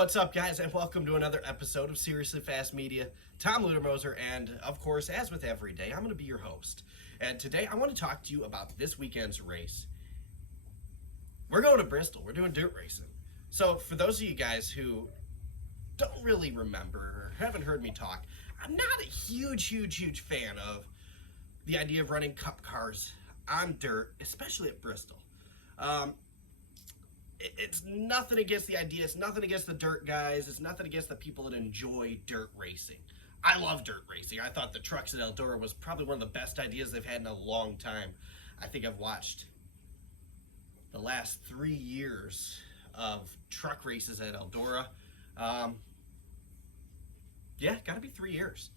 What's up, guys, and welcome to another episode of Seriously Fast Media. Tom Ludermoser, and of course, as with every day, I'm going to be your host. And today, I want to talk to you about this weekend's race. We're going to Bristol. We're doing dirt racing. So, for those of you guys who don't really remember or haven't heard me talk, I'm not a huge fan of the idea of running cup cars on dirt, especially at Bristol. It's nothing against the idea. It's nothing against the dirt guys. It's nothing against the people that enjoy dirt racing. I love dirt racing. I thought the trucks at Eldora was probably one of the best ideas they've had in a long time. I think I've watched the last 3 years of truck races at Eldora. Yeah, gotta be 3 years.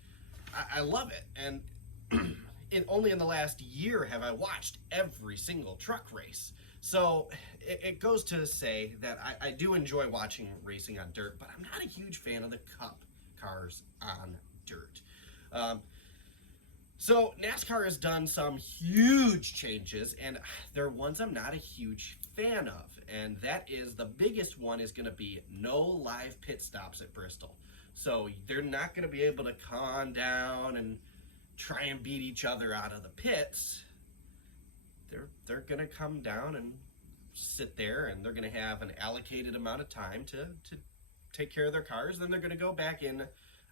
I love it. And only in the last year have I watched every single truck race. So it goes to say that I do enjoy watching racing on dirt, but I'm not a huge fan of the cup cars on dirt. So NASCAR has done some huge changes, and there are ones I'm not a huge fan of. And that is, the biggest one is going to be no live pit stops at Bristol. So they're not going to be able to come on down and try and beat each other out of the pits. They're going to come down and sit there, and they're going to have an allocated amount of time to take care of their cars. Then they're going to go back in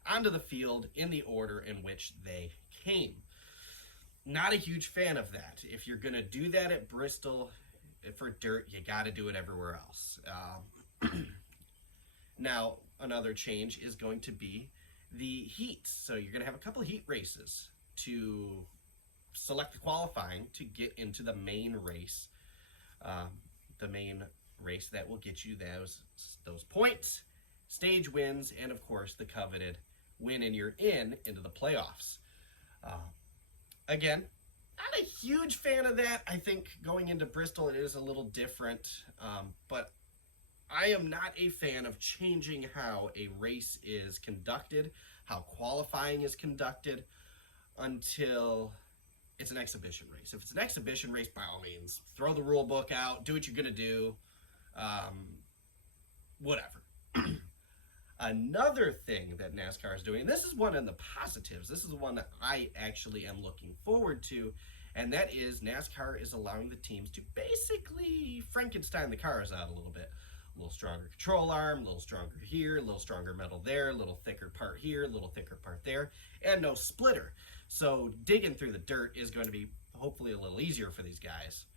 onto the field in the order in which they came. Not a huge fan of that. If you're going to do that at Bristol for dirt, you got to do it everywhere else. Now, another change is going to be the heats. So you're going to have a couple heat races to select the qualifying to get into the main race. The main race that will get you those points, stage wins, and of course the coveted win, and you're into the playoffs. Again, not a huge fan of that. I think going into Bristol it is a little different, but I am not a fan of changing how a race is conducted, how qualifying is conducted, until it's an exhibition race. If it's an exhibition race, by all means, throw the rule book out, do what you're going to do, whatever. Another thing that NASCAR is doing, and this is one of the positives, this is the one that I actually am looking forward to, and that is NASCAR is allowing the teams to basically Frankenstein the cars out a little bit. A little stronger control arm, a little stronger here, a little stronger metal there, a little thicker part here, a little thicker part there, and no splitter. So digging through the dirt is going to be hopefully a little easier for these guys.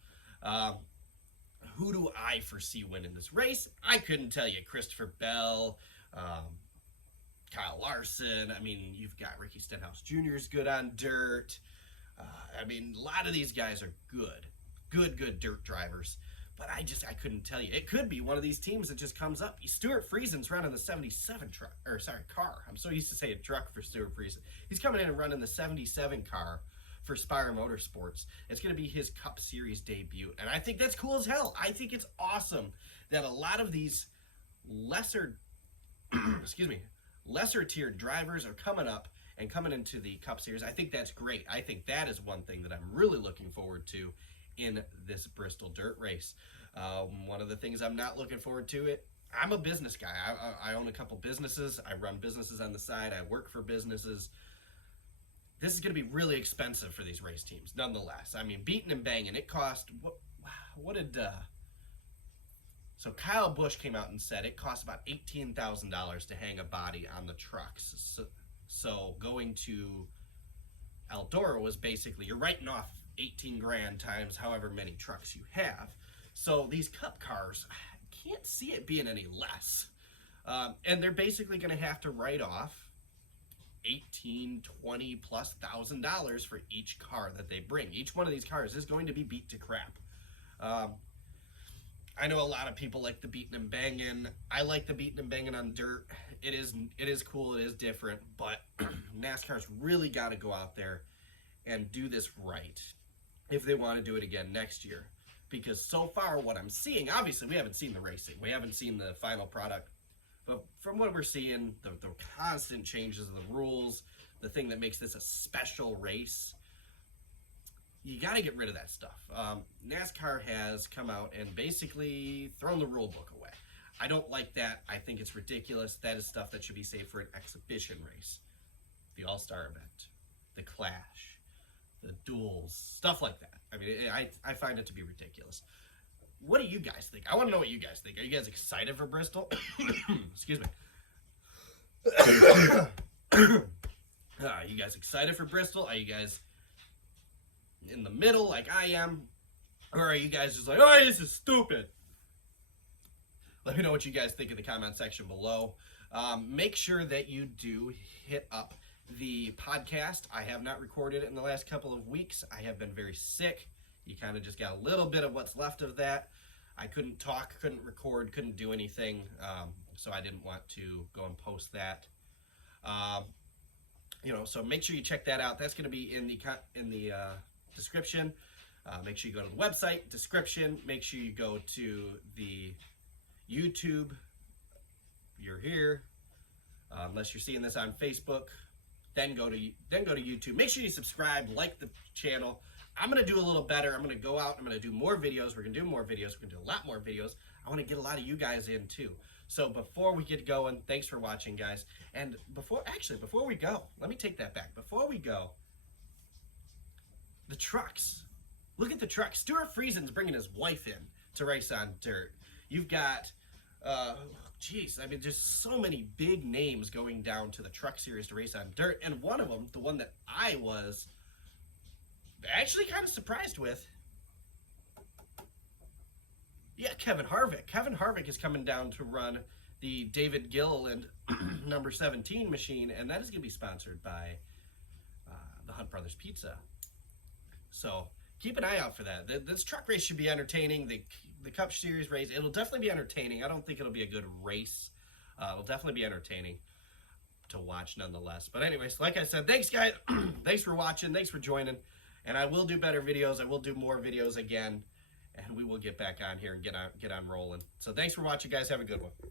Who do I foresee winning this race? I couldn't tell you. Christopher Bell, Kyle Larson. I mean, you've got Ricky Stenhouse Jr. is good on dirt. I mean, a lot of these guys are good dirt drivers. But I couldn't tell you. It could be one of these teams that just comes up. Stuart Friesen's running the 77 car. I'm so used to saying truck for Stuart Friesen. He's coming in and running the 77 car for Spire Motorsports. It's going to be his Cup Series debut. And I think that's cool as hell. I think it's awesome that a lot of these lesser tiered drivers are coming up and coming into the Cup Series. I think that's great. I think that is one thing that I'm really looking forward to in this Bristol dirt race. One of the things I'm not looking forward to, I'm a business guy. I own a couple businesses. I run businesses on the side. I work for businesses. This is going to be really expensive for these race teams, nonetheless. I mean, beating and banging, it cost, so Kyle Busch came out and said it cost about $18,000 to hang a body on the trucks. So going to Eldora was basically, you're writing off 18 grand times however many trucks you have. So these cup cars, I can't see it being any less. And they're basically going to have to write off $18,000, $20,000+ for each car that they bring. Each one of these cars is going to be beat to crap. I know a lot of people like the beating and banging. I like the beating and banging on dirt. It is cool, it is different, but NASCAR's really got to go out there and do this right if they want to do it again next year. Because so far what I'm seeing, obviously we haven't seen the racing, we haven't seen the final product, but from what we're seeing, the constant changes of the rules, the thing that makes this a special race, you got to get rid of that stuff. NASCAR has come out and basically thrown the rule book away. I don't like that. I think it's ridiculous. That is stuff that should be saved for an exhibition race. The All-Star event, the Clash, the duels, stuff like that. I mean, I find it to be ridiculous. What do you guys think? I want to know what you guys think. Are you guys excited for Bristol? Excuse me. Are you guys excited for Bristol? Are you guys in the middle like I am? Or are you guys just like, oh, this is stupid? Let me know what you guys think in the comment section below. Make sure that you do hit up the podcast. I have not recorded it in the last couple of weeks. I have been very sick. You kind of just got a little bit of what's left of that. I couldn't talk, couldn't record, couldn't do anything, so I didn't want to go and post that. So make sure you check that out. That's going to be in the description. Make sure you go to the website, description. Make sure you go to the YouTube. You're here. Unless you're seeing this on Facebook, then go to YouTube. Make sure you subscribe, like the channel. I'm going to do a little better. I'm going to go out. I'm going to do more videos. We're going to do more videos. We're going to do a lot more videos. I want to get a lot of you guys in too. So before we get going, thanks for watching, guys. And before we go, let me take that back. Before we go, the trucks. Look at the trucks. Stuart Friesen's bringing his wife in to race on dirt. You've got, just so many big names going down to the Truck Series to race on dirt. And one of them, the one that I was actually kind of surprised with, Kevin Harvick. Kevin Harvick is coming down to run the David Gilliland number 17 machine, and that is going to be sponsored by the Hunt Brothers Pizza. So keep an eye out for that. This truck race should be entertaining. The Cup Series race, it'll definitely be entertaining. I don't think it'll be a good race. It'll definitely be entertaining to watch nonetheless. But anyways, like I said, thanks guys. Thanks for watching. Thanks for joining. And I will do better videos. I will do more videos again. And we will get back on here and get on rolling. So thanks for watching, guys. Have a good one.